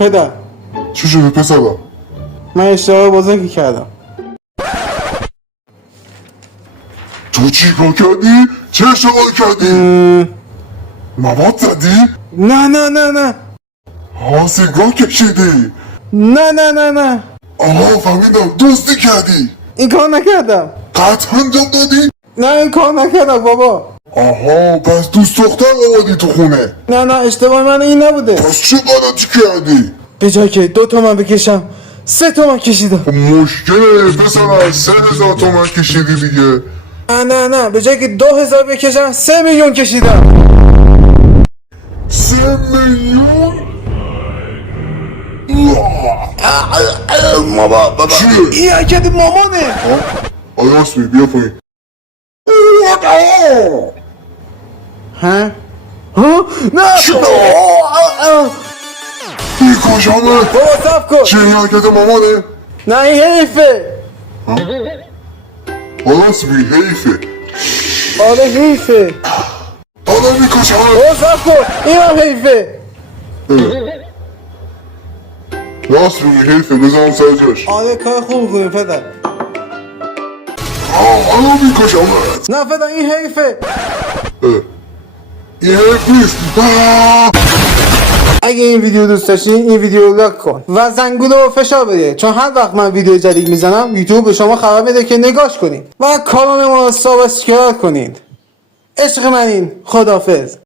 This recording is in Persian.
پدر چی شده پسرم؟ من اشتباه بزرگی کردم. تو چی کار کردی؟ چه اشتباه کردی؟ مواد زدی؟ نه نه نه نه سیگار کشیدی؟ نه آها فهمیدم دزدی کردی؟ این کار نکردم. قطعا انجام دادی؟ نه این کار نکردم بابا. آها پس دوست دختر آوردی تو خونه. نه اشتباه من این نبوده. پس چه غلطی کردی؟ به جای که 2 تومن بکشم 3 تومن کشیدم. مشکل پسرم 3000 تومن کشیدی دیگه. نه به جای که 2000 بکشم 3 میلیون کشیدم. 3 میلیون؟ بابا چیه؟ این حرکت مامانه. آراسمی بیا پایین. ها نه میکشمت. بابا صف کن. چیه این حرکت مامانه؟ نه این حیفه. آراسمی حیفه. آره حیفه. حالا میکشمت. بابا صف کن این هم حیفه. راست میگی حیفه بزنم سر جاش. آره کار خوب کنی پدر. حالا میکشمت. نه پدر این حیفه. این حیف نیست. اگه این ویدیو دوست داشتین این ویدیو رو لایک کن و زنگوله رو فشار بده، چون هر وقت من ویدیو جدید میزنم یوتیوب به شما خبر میده که نگاش کنید و کانال ما رو سابسکرایب کنید. عشق منین. خداحافظ.